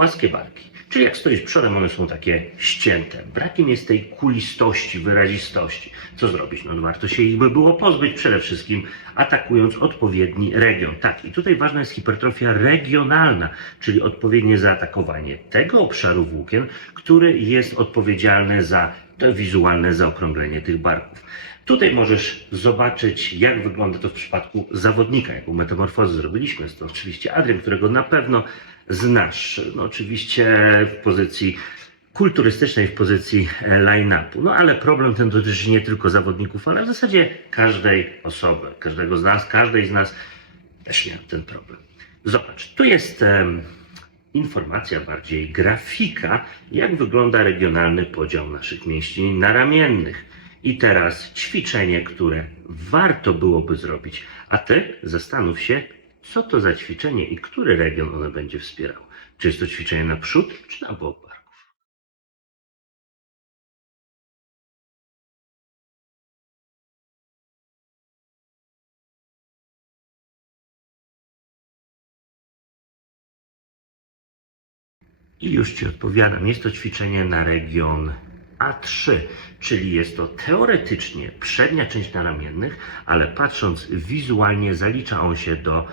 płaskie barki. Czyli jak stoisz przodem, one są takie ścięte. Brakiem jest tej kulistości, wyrazistości. Co zrobić? No warto się ich by było pozbyć przede wszystkim atakując odpowiedni region. Tak, i tutaj ważna jest hipertrofia regionalna, czyli odpowiednie zaatakowanie tego obszaru włókien, który jest odpowiedzialny za to wizualne zaokrąglenie tych barków. Tutaj możesz zobaczyć, jak wygląda to w przypadku zawodnika, jaką metamorfozę zrobiliśmy. Jest to oczywiście Adrian, którego na pewno znasz. No, oczywiście w pozycji kulturystycznej, w pozycji e, line-upu. No ale problem ten dotyczy nie tylko zawodników, ale w zasadzie każdej osoby, każdego z nas, każdej z nas też miał ten problem. Zobacz, tu jest em, informacja, bardziej grafika, jak wygląda regionalny podział naszych mięśni naramiennych. I teraz ćwiczenie, które warto byłoby zrobić. A ty zastanów się, co to za ćwiczenie i który region ono będzie wspierał. Czy jest to ćwiczenie na przód, czy na bok barków? I już Ci odpowiadam. Jest to ćwiczenie na region A3, czyli jest to teoretycznie przednia część naramiennych, ale patrząc wizualnie zalicza on się do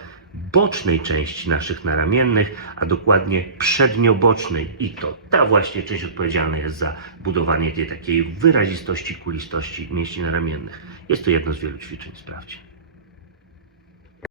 bocznej części naszych naramiennych, a dokładnie przedniobocznej. I to ta właśnie część odpowiedzialna jest za budowanie tej takiej wyrazistości, kulistości mięśni naramiennych. Jest to jedno z wielu ćwiczeń. Sprawdź.